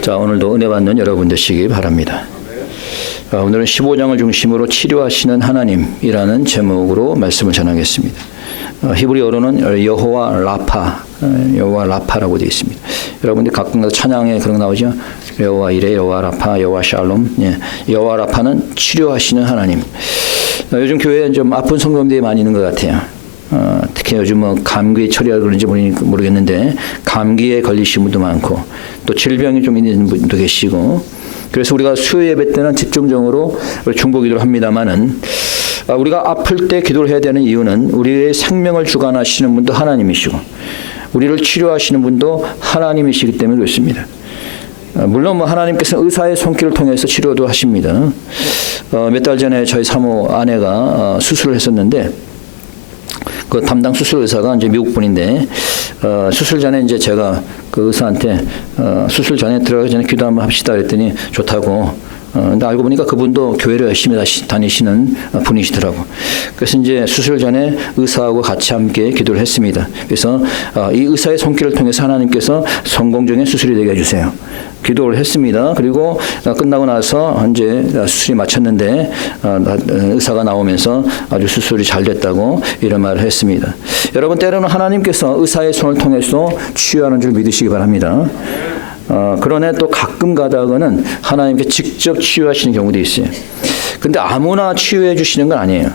자, 오늘도 은혜 받는 여러분 되시기 바랍니다. 오늘은 15장을 중심으로 치료하시는 하나님이라는 제목으로 말씀을 전하겠습니다. 히브리어로는 여호와 라파라고 되어 있습니다. 여러분들 가끔 찬양에 그런 거 나오죠. 여호와 이레, 여호와 라파, 여호와 샬롬. 여호와 라파는 치료하시는 하나님. 요즘 교회에 좀 아픈 성도들이 많이 있는 것 같아요. 특히 요즘 감기 처리라 그런지 모르겠는데 감기에 걸리신 분도 많고 또 질병이 좀 있는 분도 계시고, 그래서 우리가 수요 예배 때는 집중적으로 중보 기도를 합니다만은 우리가 아플 때 기도를 해야 되는 이유는 우리의 생명을 주관하시는 분도 하나님이시고 우리를 치료하시는 분도 하나님이시기 때문에 그렇습니다. 물론 하나님께서는 의사의 손길을 통해서 치료도 하십니다. 몇 달 전에 저희 사모 아내가 수술을 했었는데 그 담당 수술 의사가 이제 미국 분인데 수술 전에 이제 제가 그 의사한테 수술 전에 들어가기 전에 기도 한번 합시다 그랬더니 좋다고. 근데 알고 보니까 그분도 교회를 열심히 다니시는 분이시더라고. 그래서 이제 수술 전에 의사하고 같이 함께 기도를 했습니다. 그래서 이 의사의 손길을 통해서 하나님께서 성공적인 수술이 되게 해주세요. 기도를 했습니다. 그리고 끝나고 나서 이제 수술이 마쳤는데 의사가 나오면서 아주 수술이 잘 됐다고 이런 말을 했습니다. 여러분, 때로는 하나님께서 의사의 손을 통해서 치유하는 줄 믿으시기 바랍니다. 그러나 또 가끔 가다가는 하나님께 직접 치유하시는 경우도 있어요. 근데 아무나 치유해 주시는 건 아니에요.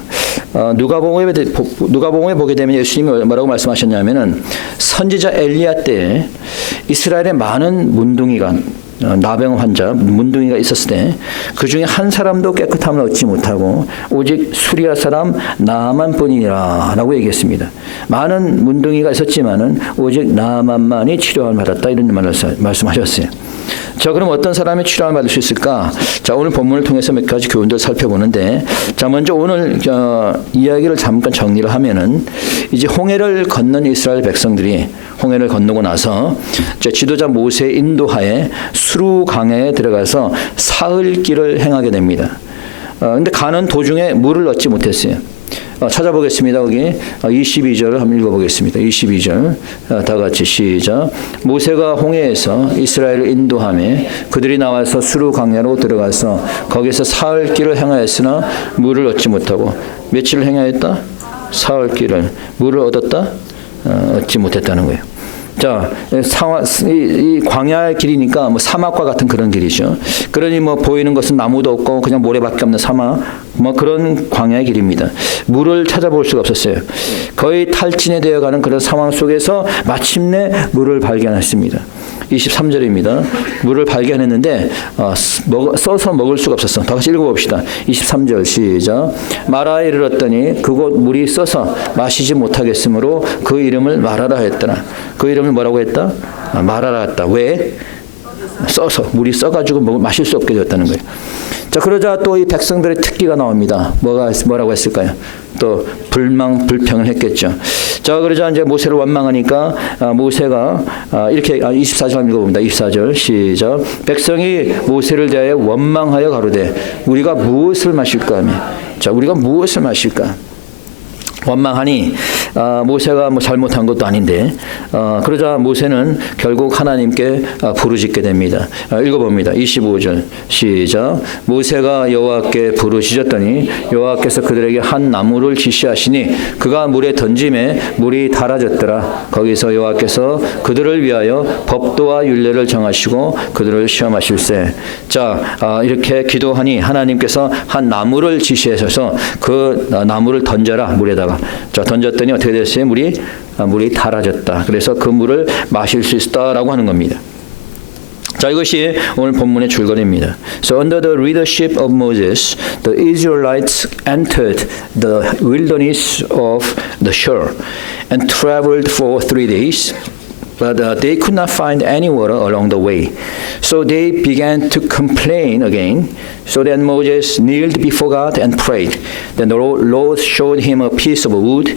누가복음에 보게 되면 예수님이 뭐라고 말씀하셨냐면은 선지자 엘리야 때 이스라엘에 많은 문둥이가 나병 환자, 문둥이가 있었을 때 그 중에 한 사람도 깨끗함을 얻지 못하고 오직 수리아 사람 나만뿐이라 라고 얘기했습니다. 많은 문둥이가 있었지만은 오직 나만만이 치료를 받았다, 이런 말을 말씀하셨어요. 자, 그럼 어떤 사람이 치료를 받을 수 있을까? 자, 오늘 본문을 통해서 몇 가지 교훈들을 살펴보는데, 자, 먼저 오늘 이야기를 잠깐 정리를 하면은 이제 홍해를 건넌 이스라엘 백성들이 홍해를 건너고 나서 지도자 모세의 인도하에 수루 강에 들어가서 사흘 길을 행하게 됩니다. 근데 가는 도중에 물을 얻지 못했어요. 찾아보겠습니다. 거기 22절을 한번 읽어보겠습니다. 22절 다 같이 시작. 모세가 홍해에서 이스라엘을 인도하며 그들이 나와서 수루 강야로 들어가서 거기서 사흘 길을 행하였으나 물을 얻지 못하고. 며칠을 행하였다? 사흘 길을. 물을 얻었다? 얻지 못했다는 거예요. 자, 이 광야의 길이니까 뭐 사막과 같은 그런 길이죠. 그러니 뭐 보이는 것은 나무도 없고 그냥 모래밖에 없는 사막, 뭐 그런 광야의 길입니다. 물을 찾아볼 수가 없었어요. 거의 탈진이 되어가는 그런 상황 속에서 마침내 물을 발견했습니다. 23절입니다. 물을 발견했는데 써서 먹을 수가 없었어. 다시 읽어봅시다. 23절 시작. 마라에 이르렀더니 그곳 물이 써서 마시지 못하겠으므로 그 이름을 마라라 했더라. 그 이름을 뭐라고 했다? 마라라 했다. 왜? 써서, 물이 써가지고 마실 수 없게 되었다는 거예요. 자, 그러자 또 이 백성들의 특기가 나옵니다. 뭐라고 했을까요? 또 불평을 했겠죠. 자, 그러자 이제 모세를 원망하니까 모세가 이렇게 24절 읽어봅니다. 24절 시작. 백성이 모세를 대하여 원망하여 가로되 우리가 무엇을 마실까 하며. 자, 우리가 무엇을 마실까? 원망하니 모세가 뭐 잘못한 것도 아닌데 그러자 모세는 결국 하나님께 부르짖게 됩니다. 읽어봅니다. 25절 시작. 모세가 여호와께 부르짖었더니 여호와께서 그들에게 한 나무를 지시하시니 그가 물에 던짐에 물이 달아졌더라. 거기서 여호와께서 그들을 위하여 법도와 율례를 정하시고 그들을 시험하실세. 자, 이렇게 기도하니 하나님께서 한 나무를 지시하셔서 그 나무를 던져라, 물에다가. 자, 던졌더니 어떻게 됐어요? 물이 달아졌다. 그래서 그 물을 마실 수 있었다라고 하는 겁니다. 자, 이것이 오늘 본문의 줄거리입니다. So under the leadership of Moses, the Israelites entered the wilderness of the shore and traveled for 3 days. But they could not find any water along the way. So they began to complain again. So then Moses kneeled before God and prayed. Then the Lord showed him a piece of wood.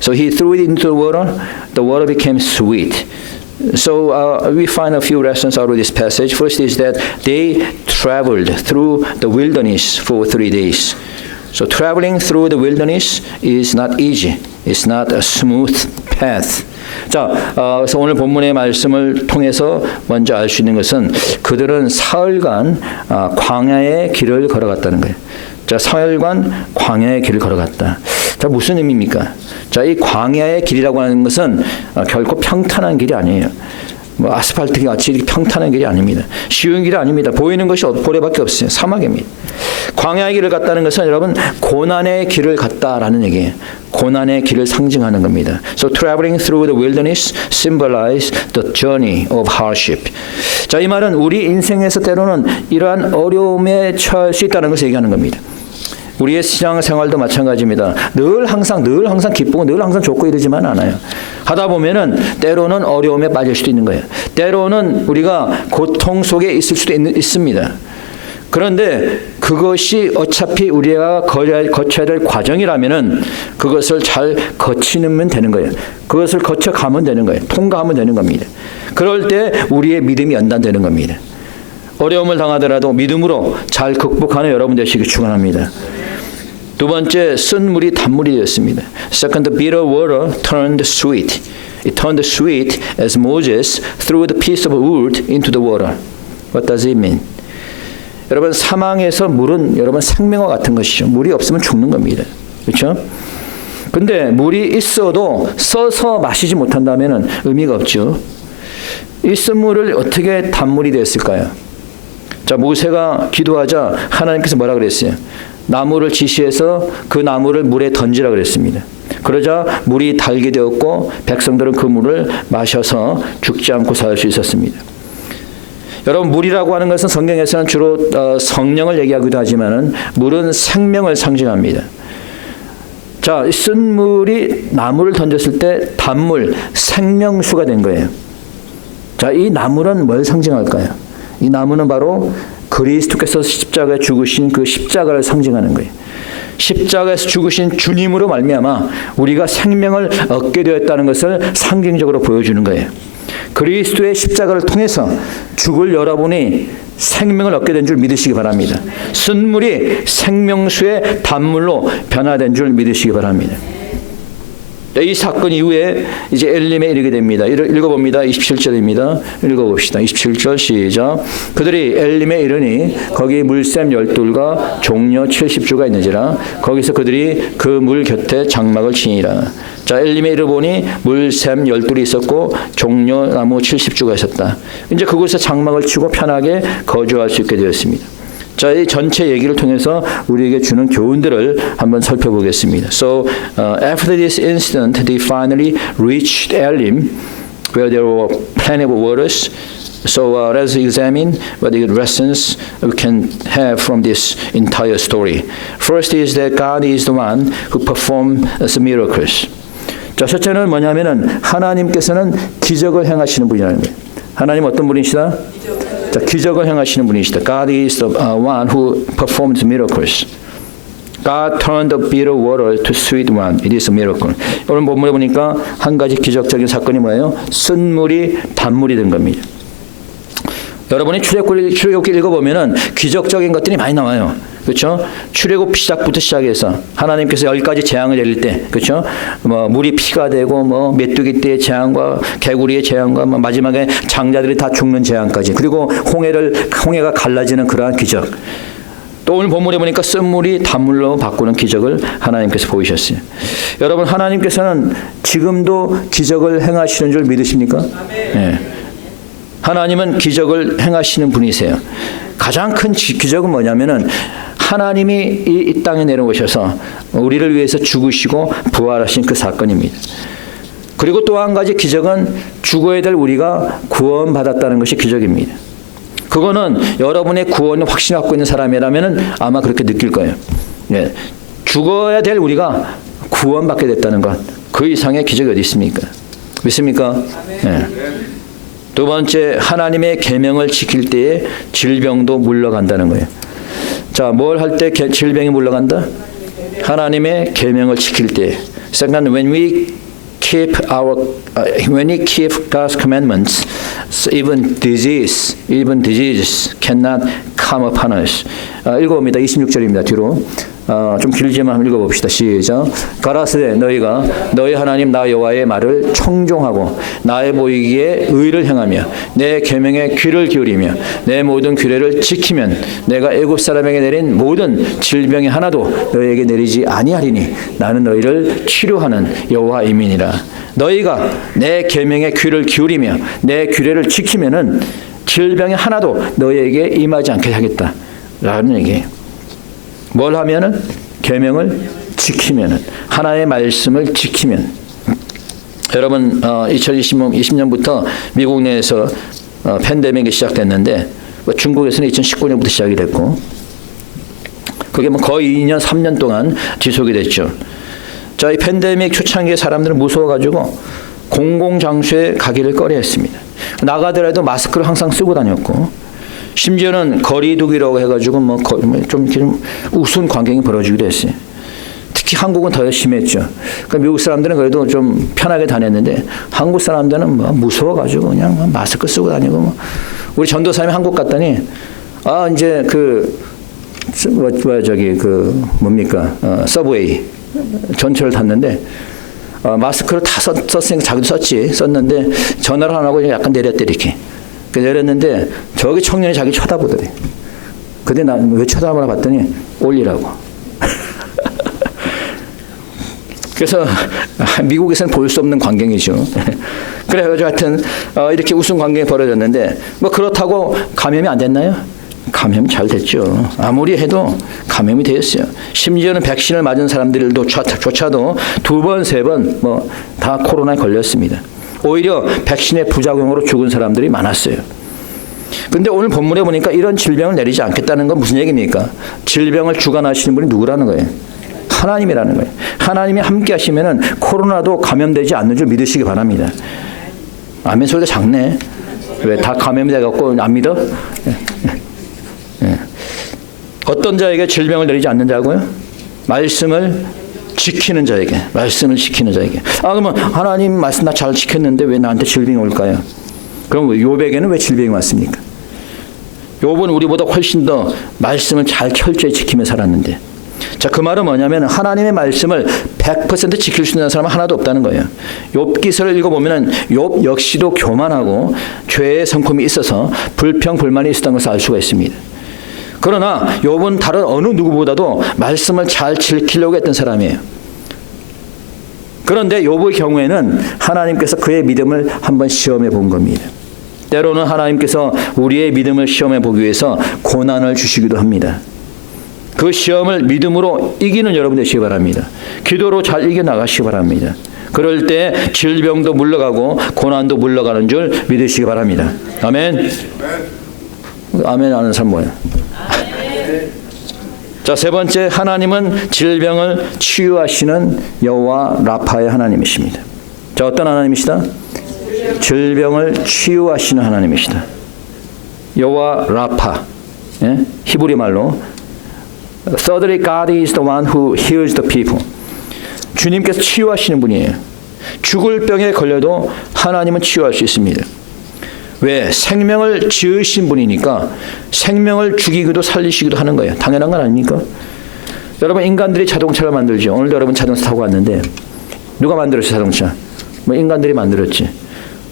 So he threw it into the water. The water became sweet. So we find a few lessons out of this passage. First is that they traveled through the wilderness for 3 days. So traveling through the wilderness is not easy. It's not a smooth path. 자, 그래서 오늘 본문의 말씀을 통해서 먼저 알 수 있는 것은 그들은 사흘간 광야의 길을 걸어갔다는 거예요. 자, 사흘간 광야의 길을 걸어갔다. 자, 무슨 의미입니까? 자, 이 광야의 길이라고 하는 것은 결코 평탄한 길이 아니에요. 뭐 아스팔트 같이 평탄한 길이 아닙니다. 쉬운 길이 아닙니다. 보이는 것이 고래밖에 없어요. 사막입니다. 광야의 길을 갔다는 것은 여러분 고난의 길을 갔다라는 얘기예요. 고난의 길을 상징하는 겁니다. So traveling through the wilderness symbolize the journey of hardship. 자, 이 말은 우리 인생에서 때로는 이러한 어려움에 처할 수 있다는 것을 얘기하는 겁니다. 우리의 신앙생활도 마찬가지입니다. 늘 항상 기쁘고 늘 항상 좋고 이러지만 않아요. 하다 보면은 때로는 어려움에 빠질 수도 있는 거예요. 때로는 우리가 고통 속에 있을 수도 있습니다. 그런데 그것이 어차피 우리가 거쳐야 될 과정이라면은 그것을 잘 거치면 되는 거예요. 그것을 거쳐가면 되는 거예요. 통과하면 되는 겁니다. 그럴 때 우리의 믿음이 연단되는 겁니다. 어려움을 당하더라도 믿음으로 잘 극복하는 여러분 되시기 축원합니다. 두 번째, 쓴 물이 단물이 되었습니다. Second, the bitter water turned sweet. It turned sweet as Moses threw the piece of wood into the water. What does it mean? 여러분, 사망에서 물은 여러분 생명과 같은 것이죠. 물이 없으면 죽는 겁니다. 그렇죠? 근데 물이 있어도 써서 마시지 못한다면 의미가 없죠. 이 쓴물을 어떻게 단물이 됐을까요? 자, 모세가 기도하자 하나님께서 뭐라 그랬어요? 나무를 지시해서 그 나무를 물에 던지라 그랬습니다. 그러자 물이 달게 되었고 백성들은 그 물을 마셔서 죽지 않고 살 수 있었습니다. 여러분, 물이라고 하는 것은 성경에서는 주로 성령을 얘기하기도 하지만은 물은 생명을 상징합니다. 자, 쓴 물이 나무를 던졌을 때 단물, 생명수가 된 거예요. 자, 이 나무는 뭘 상징할까요? 이 나무는 바로 그리스도께서 십자가에 죽으신 그 십자가를 상징하는 거예요. 십자가에서 죽으신 주님으로 말미암아 우리가 생명을 얻게 되었다는 것을 상징적으로 보여주는 거예요. 그리스도의 십자가를 통해서 죽을 여러분이 생명을 얻게 된 줄 믿으시기 바랍니다. 쓴물이 생명수의 단물로 변화된 줄 믿으시기 바랍니다. 이 사건 이후에 이제 엘림에 이르게 됩니다. 읽어봅니다. 27절입니다. 읽어봅시다. 27절 시작. 그들이 엘림에 이르니 거기 물샘 12과 종려 70주가 있는지라 거기서 그들이 그 물 곁에 장막을 치니라. 자, 엘림에 이르보니 물샘 12이 있었고 종려 나무 70주가 있었다. 이제 그곳에 장막을 치고 편하게 거주할 수 있게 되었습니다. 자, 이 전체 얘기를 통해서 우리에게 주는 교훈들을 한번 살펴보겠습니다. So, after this incident, they finally reached Elim, where there were plenty of waters. So, let's examine what the lessons we can have from this entire story. First is that God is the one who performs miracles. 자, 첫째는 뭐냐면은 하나님께서는 기적을 행하시는 분이라는 거예요. 하나님 어떤 분이시다? 자, 기적을 행하시는 분이시다. God is the one who performs miracles. God turned the bitter water to sweet wine. It is a miracle. 오늘 본문에 보니까 한 가지 기적적인 사건이 뭐예요? 쓴물이 단물이 된 겁니다. 여러분이 출애굽기 읽어보면은 기적적인 것들이 많이 나와요. 그렇죠? 출애굽 시작부터 시작해서 하나님께서 10가지 재앙을 내릴 때, 그렇죠? 뭐 물이 피가 되고 뭐 메뚜기 떼의 재앙과 개구리의 재앙과 뭐 마지막에 장자들이 다 죽는 재앙까지, 그리고 홍해가 갈라지는 그러한 기적. 또 오늘 본문에 보니까 쓴물이 단물로 바꾸는 기적을 하나님께서 보이셨어요. 여러분, 하나님께서는 지금도 기적을 행하시는 줄 믿으십니까? 네. 하나님은 기적을 행하시는 분이세요. 가장 큰 기적은 뭐냐면은 하나님이 이 땅에 내려오셔서 우리를 위해서 죽으시고 부활하신 그 사건입니다. 그리고 또 한 가지 기적은 죽어야 될 우리가 구원받았다는 것이 기적입니다. 그거는 여러분의 구원을 확신을 갖고 있는 사람이라면 아마 그렇게 느낄 거예요. 예. 죽어야 될 우리가 구원받게 됐다는 것, 그 이상의 기적이 어디 있습니까? 믿습니까? 예. 두 번째, 하나님의 계명을 지킬 때에 질병도 물러간다는 거예요. 자, 뭘 할 때 질병이 물러간다? 하나님의 계명을 지킬 때. Second, when we keep God's commandments, even diseases cannot come upon us. 읽어봅니다. 26절입니다. 뒤로. 좀 길지만 한번 읽어봅시다. 시작. 가라사대 너희가 너희 하나님 나 여호와의 말을 청종하고 나의 보이기에 의를 행하며 내 계명에 귀를 기울이며 내 모든 규례를 지키면 내가 애굽 사람에게 내린 모든 질병이 하나도 너희에게 내리지 아니하리니 나는 너희를 치료하는 여호와임이니라. 너희가 내 계명에 귀를 기울이며 내 규례를 지키면은 질병이 하나도 너희에게 임하지 않게 하겠다 라는 얘기예요. 뭘 하면은? 계명을 지키면은, 하나의 말씀을 지키면. 여러분 2020년부터 미국 내에서 팬데믹이 시작됐는데 중국에서는 2019년부터 시작이 됐고 그게 뭐 거의 2년 3년 동안 지속이 됐죠. 자, 이 팬데믹 초창기에 사람들은 무서워가지고 공공장소에 가기를 꺼려했습니다. 나가더라도 마스크를 항상 쓰고 다녔고 심지어는 거리두기라고 해가지고 좀 우스운 광경이 벌어지기도 했어요. 특히 한국은 더 심했죠. 그러니까 미국 사람들은 그래도 좀 편하게 다녔는데 한국 사람들은 무서워가지고 그냥 마스크 쓰고 다니고 우리 전도사님이 한국 갔더니 이제 서브웨이 전철을 탔는데 마스크를 다 썼으니까 자기도 썼는데 전화를 안 하고 약간 내렸대 이렇게. 내렸는데 저기 청년이 자기 쳐다보더래. 근데 나 왜 쳐다보나 봤더니 올리라고. 그래서 미국에서는 볼 수 없는 광경이죠. 그래가지고 하여튼 이렇게 우스운 광경이 벌어졌는데 그렇다고 감염이 안 됐나요? 감염이 잘 됐죠. 아무리 해도 감염이 되었어요. 심지어는 백신을 맞은 사람들도 조차도 2번, 3번 다 코로나에 걸렸습니다. 오히려 백신의 부작용으로 죽은 사람들이 많았어요. 그런데 오늘 본문에 보니까 이런 질병을 내리지 않겠다는 건 무슨 얘기입니까? 질병을 주관하시는 분이 누구라는 거예요? 하나님이라는 거예요. 하나님이 함께 하시면은 코로나도 감염되지 않는 줄 믿으시기 바랍니다. 아멘 소리가 작네. 왜 다 감염이 돼갖고 안 믿어? 어떤 자에게 질병을 내리지 않는 자고요? 말씀을 지키는 자에게. 말씀을 지키는 자에게. 그러면 하나님 말씀 나 잘 지켰는데 왜 나한테 질병이 올까요? 그럼 욥에게는 왜 질병이 왔습니까? 욥은 우리보다 훨씬 더 말씀을 잘 철저히 지키며 살았는데. 자, 그 말은 뭐냐면 하나님의 말씀을 100% 지킬 수 있는 사람은 하나도 없다는 거예요. 욥기서를 읽어보면 욥 역시도 교만하고 죄의 성품이 있어서 불평 불만이 있었던 것을 알 수가 있습니다. 그러나 욥은 다른 어느 누구보다도 말씀을 잘 지키려고 했던 사람이에요. 그런데 욥의 경우에는 하나님께서 그의 믿음을 한번 시험해 본 겁니다. 때로는 하나님께서 우리의 믿음을 시험해 보기 위해서 고난을 주시기도 합니다. 그 시험을 믿음으로 이기는 여러분 되시기 바랍니다. 기도로 잘 이겨나가시기 바랍니다. 그럴 때 질병도 물러가고 고난도 물러가는 줄 믿으시기 바랍니다. 아멘. 아멘 하는 사람 뭐예요? 자, 세 번째, 하나님은 질병을 치유하시는 여호와 라파의 하나님이십니다. 자, 어떤 하나님이시다? 질병을 치유하시는 하나님이시다. 여호와 라파. 예? 히브리 말로 Thirdly, God is the one who heals the people. 주님께서 치유하시는 분이에요. 죽을 병에 걸려도 하나님은 치유할 수 있습니다. 왜? 생명을 지으신 분이니까 생명을 죽이기도 살리시기도 하는 거예요. 당연한 건 아닙니까? 여러분, 인간들이 자동차를 만들죠. 오늘도 여러분 자동차 타고 왔는데 누가 만들었어요? 자동차? 인간들이 만들었지.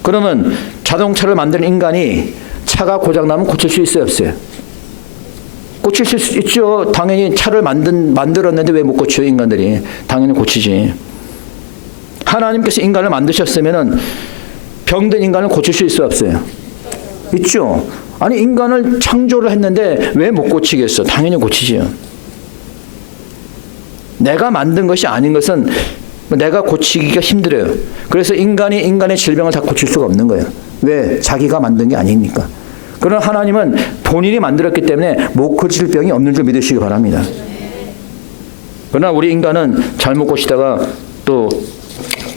그러면 자동차를 만드는 인간이 차가 고장나면 고칠 수 있어요? 없어요? 고칠 수 있죠. 당연히 차를 만들었는데 왜 못 고쳐요? 인간들이. 당연히 고치지. 하나님께서 인간을 만드셨으면 병든 인간을 고칠 수 있어요? 없어요? 있죠. 아니, 인간을 창조를 했는데 왜 못 고치겠어? 당연히 고치지요. 내가 만든 것이 아닌 것은 내가 고치기가 힘들어요. 그래서 인간이 인간의 질병을 다 고칠 수가 없는 거예요. 왜? 자기가 만든 게 아니니까. 그러나 하나님은 본인이 만들었기 때문에 못 고칠 병이 없는 줄 믿으시기 바랍니다. 그러나 우리 인간은 잘못 고치다가 또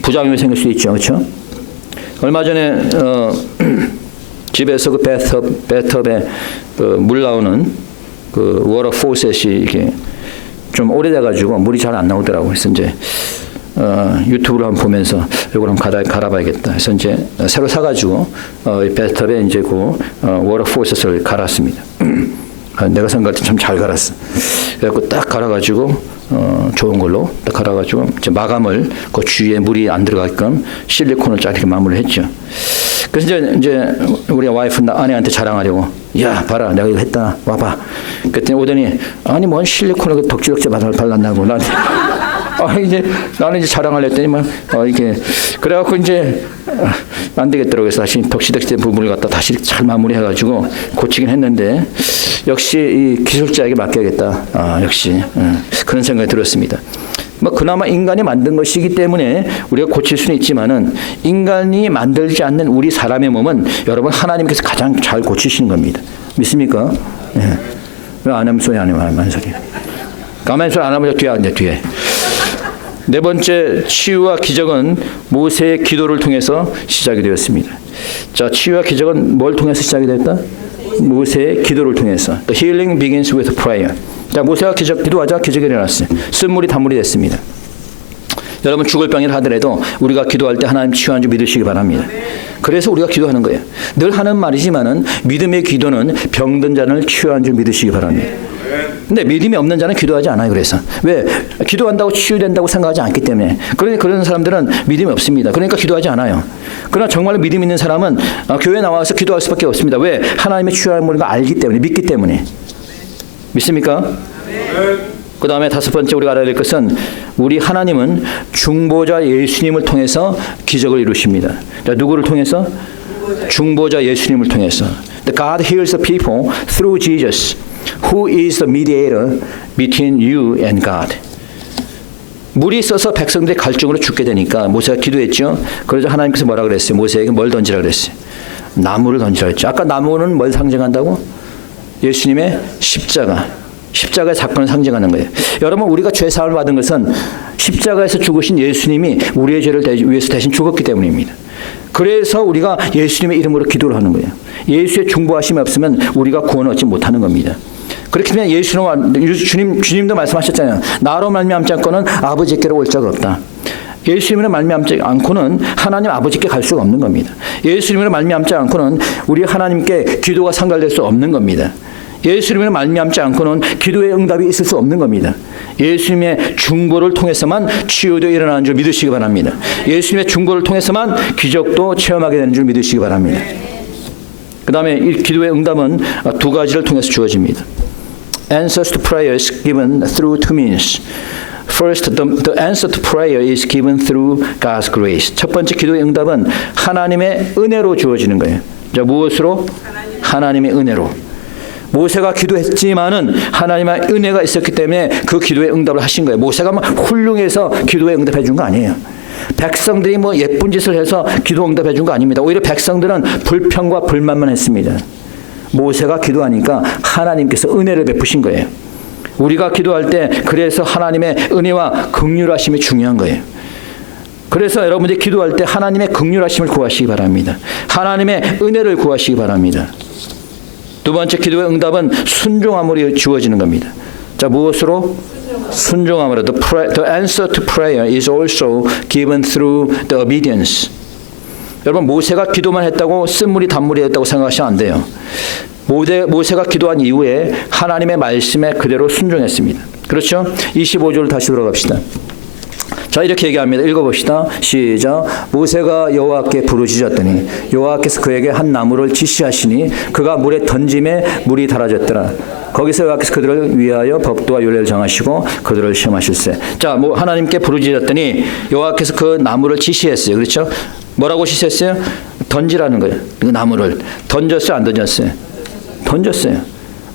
부작용이 생길 수 있죠. 그렇죠? 얼마 전에 집에서 그 배터브에 물 나오는 그 워터 포셋이 이게 좀 오래돼가지고 물이 잘 안 나오더라고요. 그래서 이제 유튜브를 한번 보면서 이걸 한번 갈아봐야겠다. 그래서 이제 새로 사가지고 이 배터브에 이제 그 워터 포셋을 갈았습니다. 내가 생각할 때 참 잘 갈았어. 그래갖고 딱 갈아가지고 좋은 걸로 딱 갈아가지고 이제 마감을 그 주위에 물이 안 들어가게끔 실리콘을 쫙 이렇게 마무리를 했죠. 그래서 이제 우리 와이프 아내한테 자랑하려고, 야 봐라 내가 이거 했다 와봐. 그랬더니 오더니 아니 뭔 실리콘을 덕지덕지 발랐나고 나한테. 이제 나는 이제 자랑하려 했더니 이렇게 그래갖고 이제 안 되겠더라고요. 그래서 다시 덕지덕지 부분을 갖다 다시 잘 마무리해가지고 고치긴 했는데 역시 이 기술자에게 맡겨야겠다. 역시 그런 생각이 들었습니다. 그나마 인간이 만든 것이기 때문에 우리가 고칠 수는 있지만은 인간이 만들지 않는 우리 사람의 몸은 여러분 하나님께서 가장 잘 고치시는 겁니다. 믿습니까? 예. 왜 안 하면 소리 안 해요? 안 소리. 가만히 소리 안 하면 뒤에 앉아 뒤에. 네 번째 치유와 기적은 모세의 기도를 통해서 시작이 되었습니다. 자, 치유와 기적은 뭘 통해서 시작이 됐다? 모세의 기도를 통해서. The healing begins with prayer. 자, 모세가 기도하자 기적이 일어났어요. 쓴물이 단물이 됐습니다. 여러분 죽을 병이라 하더라도 우리가 기도할 때 하나님 치유한 줄 믿으시기 바랍니다. 그래서 우리가 기도하는 거예요. 늘 하는 말이지만은 믿음의 기도는 병든 자를 치유한 줄 믿으시기 바랍니다. 근데 믿음이 없는 자는 기도하지 않아요. 그래서 왜? 기도한다고 치유된다고 생각하지 않기 때문에. 그러니까 그런 사람들은 믿음이 없습니다. 그러니까 기도하지 않아요. 그러나 정말로 믿음 있는 사람은 교회에 나와서 기도할 수밖에 없습니다. 왜? 하나님의 치유하는 걸 알기 때문에, 믿기 때문에. 믿습니까? 그 다음에 다섯 번째 우리가 알아야 될 것은 우리 하나님은 중보자 예수님을 통해서 기적을 이루십니다. 자, 누구를 통해서? 중보자 예수님을 통해서. God heals the people through Jesus, who is the mediator between you and God. 물이 있어서 백성들이 갈증으로 죽게 되니까 모세가 기도했죠. 그래서 하나님께서 뭐라 그랬어요? 모세에게 뭘 던지라 그랬어요? 나무를 던지라 그랬죠. 아까 나무는 뭘 상징한다고? 예수님의 십자가. 십자가의 사건을 상징하는 거예요. 여러분 우리가 죄 사함을 받은 것은 십자가에서 죽으신 예수님이 우리의 죄를 위해서 대신 죽었기 때문입니다. 그래서 우리가 예수님의 이름으로 기도를 하는 거예요. 예수의 중보하심이 없으면 우리가 구원을 얻지 못하는 겁니다. 그렇기 때문에 주님도 말씀하셨잖아요. 나로 말미암지 않고는 아버지께로 올 자가 없다. 예수님으로 말미암지 않고는 하나님 아버지께 갈 수가 없는 겁니다. 예수님으로 말미암지 않고는 우리 하나님께 기도가 상달될 수 없는 겁니다. 예수님을 말미암지 않고는 기도의 응답이 있을 수 없는 겁니다. 예수님의 중보를 통해서만 치유도 일어나는 줄 믿으시기 바랍니다. 예수님의 중보를 통해서만 기적도 체험하게 되는 줄 믿으시기 바랍니다. 그 다음에 이 기도의 응답은 두 가지를 통해서 주어집니다. Answers to prayer is given through two means. First, the answer to prayer is given through God's grace. 첫 번째 기도의 응답은 하나님의 은혜로 주어지는 거예요. 자, 무엇으로? 하나님의 은혜로. 모세가 기도했지만은 하나님의 은혜가 있었기 때문에 그 기도에 응답을 하신 거예요. 모세가 막 훌륭해서 기도에 응답해 준 거 아니에요. 백성들이 뭐 예쁜 짓을 해서 기도 응답해 준 거 아닙니다. 오히려 백성들은 불평과 불만만 했습니다. 모세가 기도하니까 하나님께서 은혜를 베푸신 거예요. 우리가 기도할 때 그래서 하나님의 은혜와 긍휼하심이 중요한 거예요. 그래서 여러분들이 기도할 때 하나님의 긍휼하심을 구하시기 바랍니다. 하나님의 은혜를 구하시기 바랍니다. 두 번째 기도의 응답은 순종함으로 주어지는 겁니다. 자, 무엇으로? 순종함으로. The answer to prayer is also given through the obedience. 여러분 모세가 기도만 했다고 쓴물이 단물이 됐다고 생각하시면 안 돼요. 모세가 기도한 이후에 하나님의 말씀에 그대로 순종했습니다. 그렇죠? 25절 다시 돌아갑시다. 자, 이렇게 얘기합니다. 읽어봅시다. 시작. 모세가 여호와께 부르짖었더니 여호와께서 그에게 한 나무를 지시하시니 그가 물에 던짐에 물이 달아졌더라. 거기서 여호와께서 그들을 위하여 법도와 율례를 정하시고 그들을 시험하실세. 자, 하나님께 부르짖었더니 여호와께서 그 나무를 지시했어요. 그렇죠? 뭐라고 지시했어요? 던지라는 거예요. 그 나무를 던졌어요, 안 던졌어요? 던졌어요.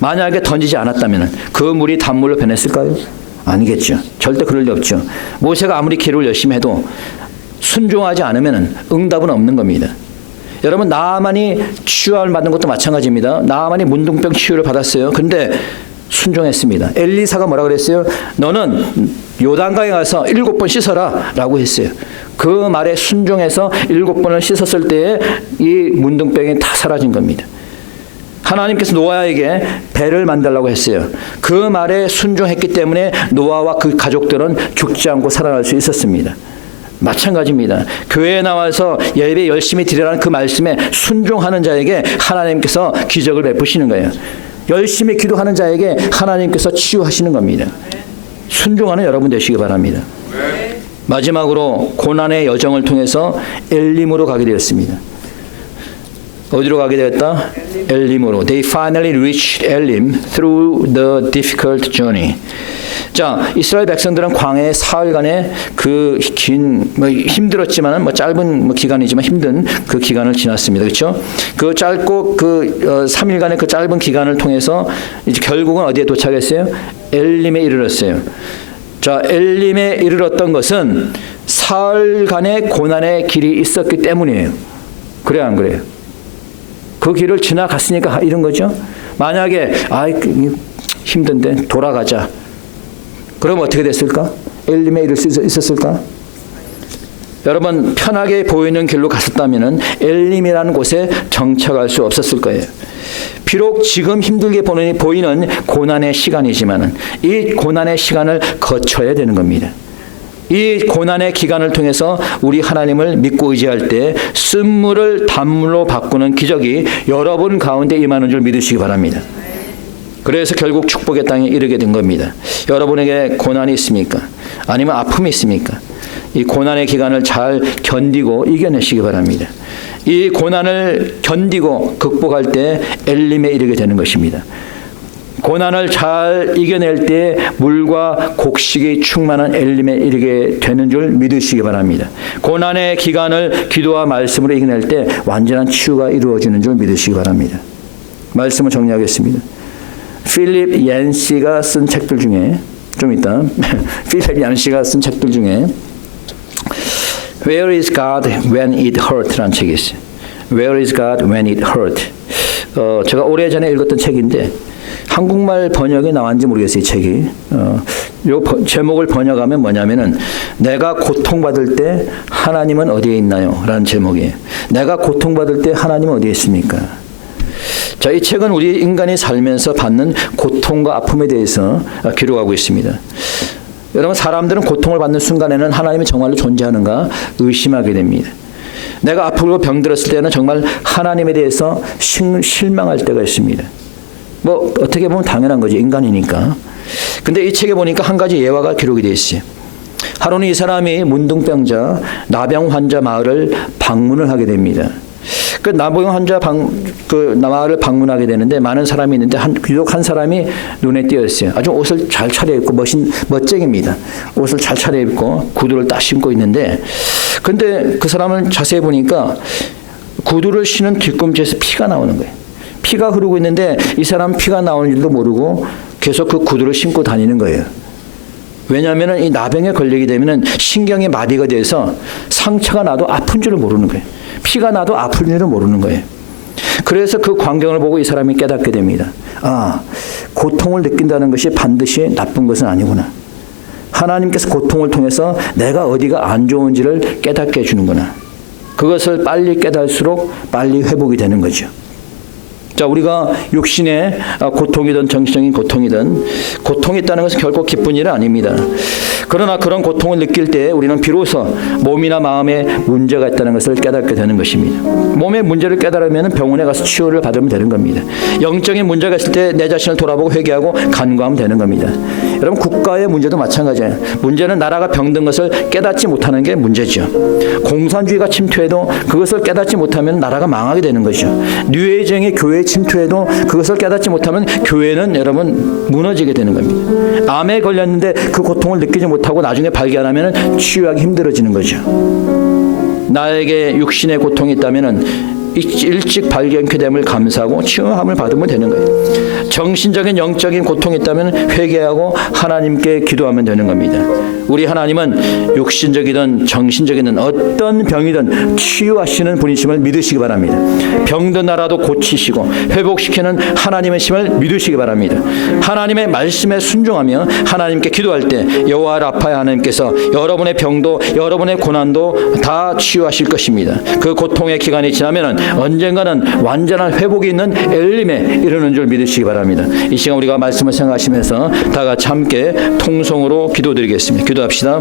만약에 던지지 않았다면 그 물이 단물로 변했을까요? 아니겠죠. 절대 그럴 리 없죠. 모세가 아무리 기도를 열심히 해도 순종하지 않으면 응답은 없는 겁니다. 여러분 나아만이 치유를 받는 것도 마찬가지입니다. 나아만이 문둥병 치유를 받았어요. 근데 순종했습니다. 엘리사가 뭐라 그랬어요? 너는 요단강에 가서 7번 씻어라 라고 했어요. 그 말에 순종해서 7번을 씻었을 때에 이 문둥병이 다 사라진 겁니다. 하나님께서 노아에게 배를 만들라고 했어요. 그 말에 순종했기 때문에 노아와 그 가족들은 죽지 않고 살아날 수 있었습니다. 마찬가지입니다. 교회에 나와서 예배 열심히 드리라는 그 말씀에 순종하는 자에게 하나님께서 기적을 베푸시는 거예요. 열심히 기도하는 자에게 하나님께서 치유하시는 겁니다. 순종하는 여러분 되시기 바랍니다. 마지막으로 고난의 여정을 통해서 엘림으로 가게 되었습니다. 어디로 가게 되었다? 엘림으로. They finally reached Elim through the difficult journey. 자, 이스라엘 백성들은 광야에 사흘간의 그 긴, 힘들었지만은 짧은 기간이지만 힘든 그 기간을 지났습니다. 그렇죠? 그 짧고 3일간의 그 짧은 기간을 통해서 이제 결국은 어디에 도착했어요? 엘림에 이르렀어요. 자, 엘림에 이르렀던 것은 사흘간의 고난의 길이 있었기 때문이에요. 그래요, 안 그래요? 그 길을 지나갔으니까 이런 거죠. 만약에 힘든데 돌아가자. 그럼 어떻게 됐을까? 엘림에 이를 수 있었을까? 여러분, 편하게 보이는 길로 갔었다면 엘림이라는 곳에 정착할 수 없었을 거예요. 비록 지금 힘들게 보이는 고난의 시간이지만 이 고난의 시간을 거쳐야 되는 겁니다. 이 고난의 기간을 통해서 우리 하나님을 믿고 의지할 때 쓴물을 단물로 바꾸는 기적이 여러분 가운데 임하는 줄 믿으시기 바랍니다. 그래서 결국 축복의 땅에 이르게 된 겁니다. 여러분에게 고난이 있습니까? 아니면 아픔이 있습니까? 이 고난의 기간을 잘 견디고 이겨내시기 바랍니다. 이 고난을 견디고 극복할 때 엘림에 이르게 되는 것입니다. 고난을 잘 이겨낼 때 물과 곡식이 충만한 엘림에 이르게 되는 줄 믿으시기 바랍니다. 고난의 기간을 기도와 말씀으로 이겨낼 때 완전한 치유가 이루어지는 줄 믿으시기 바랍니다. 말씀을 정리하겠습니다. 필립 얀시가 쓴 책들 중에 좀 이따 필립 얀시가 쓴 책들 중에 Where is God when it hurt? 라는 책이 있어요. Where is God when it hurt? 제가 오래전에 읽었던 책인데 한국말 번역이 나왔는지 모르겠어요. 이 책이. 요 제목을 번역하면 뭐냐면은 내가 고통받을 때 하나님은 어디에 있나요? 라는 제목이에요. 내가 고통받을 때 하나님은 어디에 있습니까? 자, 이 책은 우리 인간이 살면서 받는 고통과 아픔에 대해서 기록하고 있습니다. 여러분, 사람들은 고통을 받는 순간에는 하나님이 정말로 존재하는가 의심하게 됩니다. 내가 아프고 병들었을 때는 정말 하나님에 대해서 실망할 때가 있습니다. 어떻게 보면 당연한 거죠. 인간이니까. 근데 이 책에 보니까 한 가지 예화가 기록이 되어 있어요. 하루는 이 사람이 문둥병자, 나병 환자 마을을 방문을 하게 됩니다. 그 나병 환자 마을을 방문하게 되는데 많은 사람이 있는데 유독 한 사람이 눈에 띄었어요. 아주 옷을 잘 차려입고 멋쟁입니다. 옷을 잘 차려입고 구두를 딱 신고 있는데 근데 그 사람을 자세히 보니까 구두를 신은 뒤꿈치에서 피가 나오는 거예요. 피가 흐르고 있는데 이 사람은 피가 나오는 줄도 모르고 계속 그 구두를 신고 다니는 거예요. 왜냐하면 이 나병에 걸리게 되면 신경이 마비가 돼서 상처가 나도 아픈 줄을 모르는 거예요. 피가 나도 아픈 줄을 모르는 거예요. 그래서 그 광경을 보고 이 사람이 깨닫게 됩니다. 고통을 느낀다는 것이 반드시 나쁜 것은 아니구나. 하나님께서 고통을 통해서 내가 어디가 안 좋은지를 깨닫게 해주는구나. 그것을 빨리 깨달을수록 빨리 회복이 되는 거죠. 자, 우리가 육신의 고통이든 정신적인 고통이든 고통이 있다는 것은 결코 기쁜 일은 아닙니다. 그러나 그런 고통을 느낄 때 우리는 비로소 몸이나 마음에 문제가 있다는 것을 깨닫게 되는 것입니다. 몸의 문제를 깨달으면 병원에 가서 치료를 받으면 되는 겁니다. 영적인 문제가 있을 때 내 자신을 돌아보고 회개하고 간구하면 되는 겁니다. 여러분, 국가의 문제도 마찬가지예요. 문제는 나라가 병든 것을 깨닫지 못하는 게 문제죠. 공산주의가 침투해도 그것을 깨닫지 못하면 나라가 망하게 되는 것이죠. 뉴에이징이 교회에 침투해도 그것을 깨닫지 못하면 교회는 여러분 무너지게 되는 겁니다. 암에 걸렸는데 그 고통을 느끼지 못하고 나중에 발견하면 치유하기 힘들어지는 거죠. 나에게 육신의 고통이 있다면 일찍 발견케 됨을 감사하고 치유함을 받으면 되는 거예요. 정신적인 영적인 고통이 있다면 회개하고 하나님께 기도하면 되는 겁니다. 우리 하나님은 육신적이든 정신적이든 어떤 병이든 치유하시는 분이심을 믿으시기 바랍니다. 병든 나라도 고치시고 회복시키는 하나님의 심을 믿으시기 바랍니다. 하나님의 말씀에 순종하며 하나님께 기도할 때 여호와 라파의 하나님께서 여러분의 병도 여러분의 고난도 다 치유하실 것입니다. 그 고통의 기간이 지나면 언젠가는 완전한 회복이 있는 엘림에 이르는 줄 믿으시기 바랍니다. 이 시간 우리가 말씀을 생각하시면서 다 같이 함께 통성으로 기도드리겠습니다. 기도합시다.